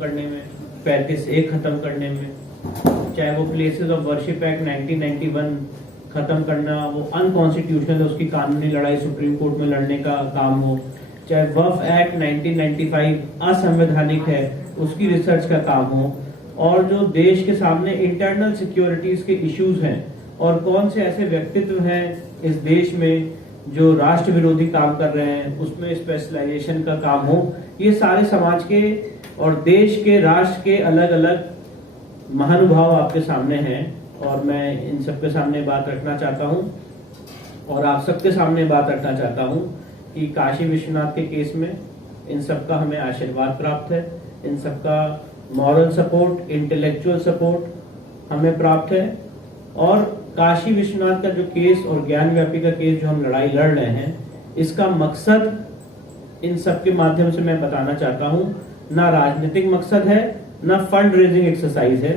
करने में, 35A खत्म करने में, चाहे वो प्लेसेस ऑफ वर्शिप एक्ट 1991 खत्म करना, वो अनकॉन्स्टिट्यूशनल है, उसकी कानूनी लड़ाई सुप्रीम कोर्ट में लड़ने का काम हो, चाहे वफ एक्ट 1995 असंवैधानिक है, उसकी रिसर्च का काम हो, और जो देश के सामने इंटरनल सिक्योरिटीज के इश्यूज हैं और कौन से ऐसे व्यक्तित्व हैं इस देश में जो राष्ट्र विरोधी काम कर रहे हैं, उसमें स्पेशलाइजेशन का काम हो। ये सारे समाज के और देश के, राष्ट्र के अलग अलग महानुभाव आपके सामने हैं और मैं इन सबके सामने बात रखना चाहता हूं और आप सबके सामने बात रखना चाहता हूं कि काशी विश्वनाथ के केस में इन सबका हमें आशीर्वाद प्राप्त है, इन सबका मॉरल सपोर्ट, इंटेलेक्चुअल सपोर्ट हमें प्राप्त है। और काशी विश्वनाथ का जो केस और ज्ञान व्यापी का केस जो हम लड़ाई लड़ रहे हैं, इसका मकसद इन सब के माध्यम से मैं बताना चाहता हूं, ना राजनीतिक मकसद है, ना फंड रेजिंग एक्सरसाइज है।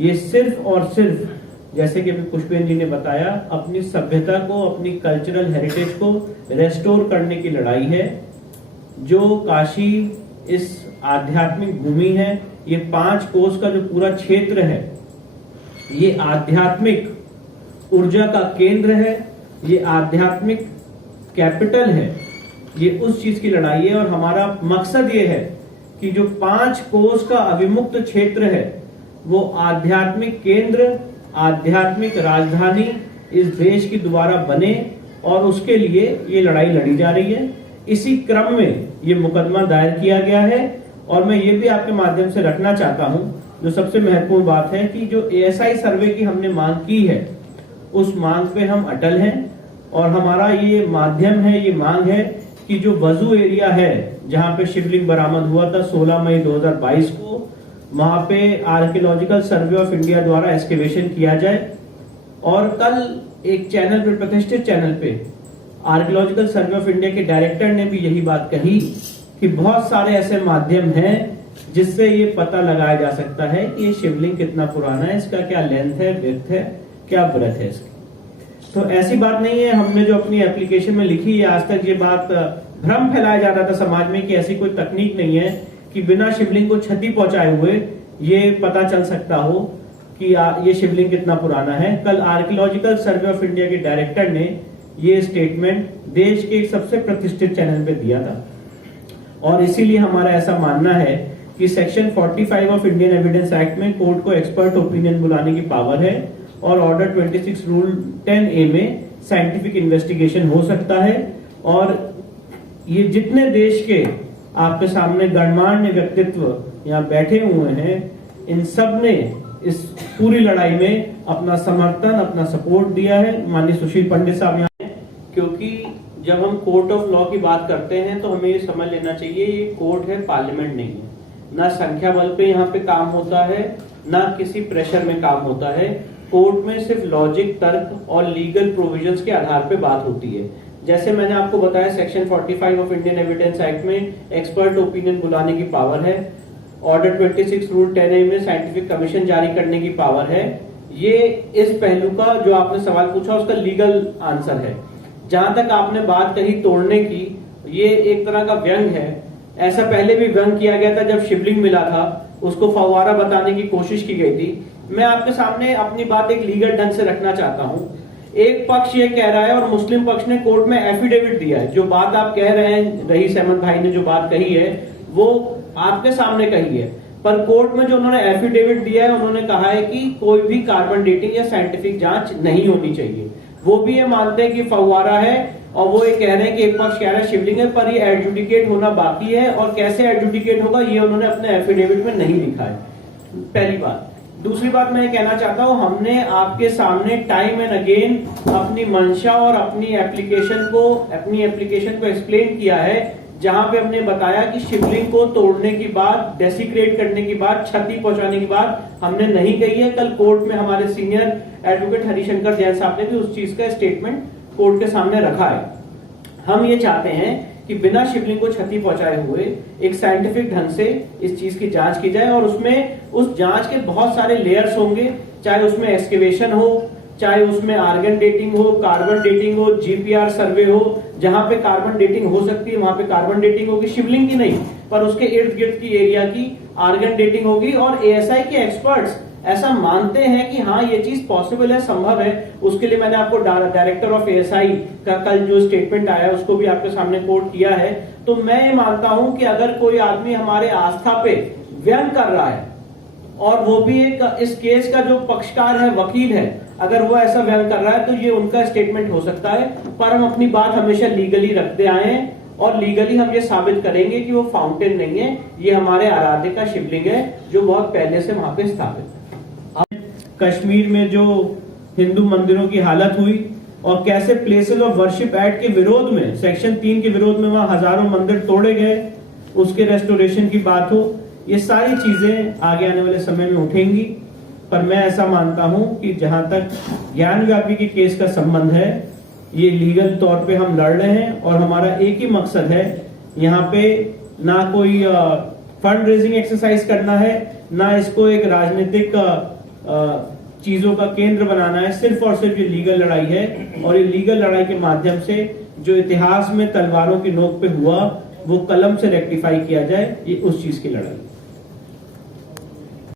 ये सिर्फ और सिर्फ, जैसे कि अभी पुष्पेंद्र जी ने बताया, अपनी सभ्यता को, अपनी कल्चरल हेरिटेज को रेस्टोर करने की लड़ाई है। जो काशी इस आध्यात्मिक भूमि है, ये 5 कोस का जो पूरा क्षेत्र है, ये आध्यात्मिक ऊर्जा का केंद्र है, ये आध्यात्मिक कैपिटल है, ये उस चीज की लड़ाई है। और हमारा मकसद ये है कि जो 5 कोस का अविमुक्त क्षेत्र है, वो आध्यात्मिक केंद्र, आध्यात्मिक राजधानी इस देश की दोबारा बने, और उसके लिए ये लड़ाई लड़ी जा रही है। इसी क्रम में ये मुकदमा दायर किया गया है। और मैं ये भी आपके माध्यम से रखना चाहता हूं, जो सबसे महत्वपूर्ण बात है कि जो एएसआई सर्वे की हमने मांग की है, उस मांग पे हम अटल हैं। और हमारा ये माध्यम है, ये मांग है कि जो वजू एरिया है जहां पे शिवलिंग बरामद हुआ था 16 मई 2022 को, वहां पे आर्कियोलॉजिकल सर्वे ऑफ इंडिया द्वारा एक्सकेवेशन किया जाए। और कल एक चैनल पे, प्रतिष्ठित चैनल पे, आर्कियोलॉजिकल सर्वे ऑफ इंडिया के डायरेक्टर ने भी यही बात कही कि बहुत सारे ऐसे माध्यम हैं जिससे ये पता लगाया जा सकता है कि ये शिवलिंग कितना पुराना है, इसका क्या लेंथ है, विड्थ है, क्या ब्रेथ है इसकी। तो ऐसी बात नहीं है, हमने जो अपनी एप्लीकेशन में लिखी है, आज तक ये बात भ्रम फैलाया जा रहा था समाज में कि ऐसी कोई तकनीक नहीं है कि बिना शिवलिंग को क्षति पहुंचाए हुए ये पता चल सकता हो कि ये शिवलिंग कितना पुराना है। कल आर्कियोलॉजिकल सर्वे ऑफ इंडिया के डायरेक्टर ने ये स्टेटमेंट देश के सबसे प्रतिष्ठित चैनल पे दिया था। और इसीलिए हमारा ऐसा मानना है कि section 45 of Indian evidence act में कोर्ट को एक्सपर्ट ओपिनियन बुलाने की पावर है, और ऑर्डर 26 रूल 10A में साइंटिफिक इन्वेस्टिगेशन हो सकता है। और ये जितने देश के आपके सामने गणमान्य व्यक्तित्व यहाँ बैठे हुए हैं, इन सब ने इस पूरी लड़ाई में अपना समर्थन, अपना सपोर्ट दिया है। माननीय सुशील पंडित साहब यहाँ हैं, क्योंकि जब हम कोर्ट ऑफ लॉ की बात करते हैं तो हमें ये समझ लेना चाहिए, ये कोर्ट है, पार्लियामेंट नहीं है। ना संख्या बल पे यहाँ पे काम होता है, ना किसी प्रेशर में काम होता है। कोर्ट में सिर्फ लॉजिक, तर्क और लीगल प्रोविजंस के आधार पे बात होती है। जैसे मैंने आपको बताया, section 45 of Indian evidence act में एक्सपर्ट ओपिनियन बुलाने की पावर है, ऑर्डर 26 रूल 10A में साइंटिफिक कमीशन जारी करने की पावर है। ये इस पहलू का जो आपने सवाल पूछा उसका लीगल आंसर है। जहां तक आपने बात कही तोड़ने की, ये एक तरह का व्यंग है। ऐसा पहले भी व्यंग किया गया था, जब शिवलिंग मिला था उसको फव्वारा बताने की कोशिश की गई थी। मैं आपके सामने अपनी बात एक लीगल ढंग से रखना चाहता हूं। एक पक्ष ये कह रहा है और मुस्लिम पक्ष ने कोर्ट में एफिडेविट दिया है। जो बात आप कह रहे हैं, रईस अहमद भाई ने जो बात कही है वो आपके सामने कही है, पर कोर्ट में जो उन्होंने एफिडेविट दिया है, उन्होंने कहा है कि कोई भी कार्बन डेटिंग या साइंटिफिक जांच नहीं होनी चाहिए। वो भी ये मानते हैं कि फव्वारा है, और वो ये कह रहे हैं कि एक पक्ष कह रहा है शिवलिंग है, पर ये एडजुडिकेट होना बाकी है, और कैसे एडजुडिकेट होगा ये उन्होंने अपने एफिडेविट में नहीं लिखा है। पहली बात। दूसरी बात मैं ये कहना चाहता हूं, हमने आपके सामने टाइम एंड अगेन अपनी मंशा और अपनी एप्लीकेशन को एक्सप्लेन किया है, जहां पे हमने बताया कि शिवलिंग को तोड़ने की बात, डेसिक्रेट करने की बात, क्षति पहुंचाने की बात हमने नहीं कही है। कल कोर्ट में हमारे सीनियर एडवोकेट हरिशंकर जैन साहब ने भी उस चीज का स्टेटमेंट कोर्ट के सामने रखा है। हम ये चाहते हैं कि बिना शिवलिंग को क्षति पहुंचाए हुए एक साइंटिफिक ढंग से इस चीज की जांच की जाए, और उसमें उस जांच के बहुत सारे लेयर्स होंगे, चाहे उसमें एक्सकेवेशन हो, चाहे उसमें आर्गन डेटिंग हो, कार्बन डेटिंग हो, जीपीआर सर्वे हो। जहां पे कार्बन डेटिंग हो सकती है वहां पे कार्बन डेटिंग होगी, शिवलिंग की नहीं। पर उसके इर्द गिर्द की एरिया की आर्गन डेटिंग होगी। और एएसआई के एक्सपर्ट्स ऐसा मानते हैं कि हाँ ये चीज पॉसिबल है, संभव है। उसके लिए मैंने आपको डायरेक्टर ऑफ एएसआई का कल जो स्टेटमेंट आया उसको भी आपके सामने कोट किया है। तो मैं ये मानता हूं कि अगर कोई आदमी हमारे आस्था पे व्यंग कर रहा है और वो भी एक इस केस का जो पक्षकार है, वकील है, अगर वो ऐसा व्यंग कर रहा है तो ये उनका स्टेटमेंट हो सकता है। पर हम अपनी बात हमेशा लीगली रखते आए हैं और लीगली हम ये साबित करेंगे कि वो फाउंटेन नहीं है, ये हमारे आराध्य का शिवलिंग है जो बहुत पहले से वहां पे स्थापित है। कश्मीर में जो हिंदू मंदिरों की हालत हुई और कैसे प्लेसेस ऑफ वर्शिप एक्ट के विरोध में, सेक्शन 3 के विरोध में वहां हजारों मंदिर तोड़े गए, उसके रेस्टोरेशन की बात हो, ये सारी चीजें आगे आने वाले समय में उठेंगी। पर मैं ऐसा मानता हूं कि जहां तक ज्ञानव्यापी के केस का संबंध है, ये लीगल तौर पे हम लड़ रहे हैं और हमारा एक ही मकसद है, यहाँ पे ना कोई फंड रेजिंग एक्सरसाइज करना है, ना इसको एक राजनीतिक चीजों का केंद्र बनाना है। सिर्फ और सिर्फ ये लीगल लड़ाई है और ये लीगल लड़ाई के माध्यम से जो इतिहास में तलवारों की नोक पे हुआ वो कलम से रेक्टिफाई किया जाए, ये उस चीज की लड़ाई है।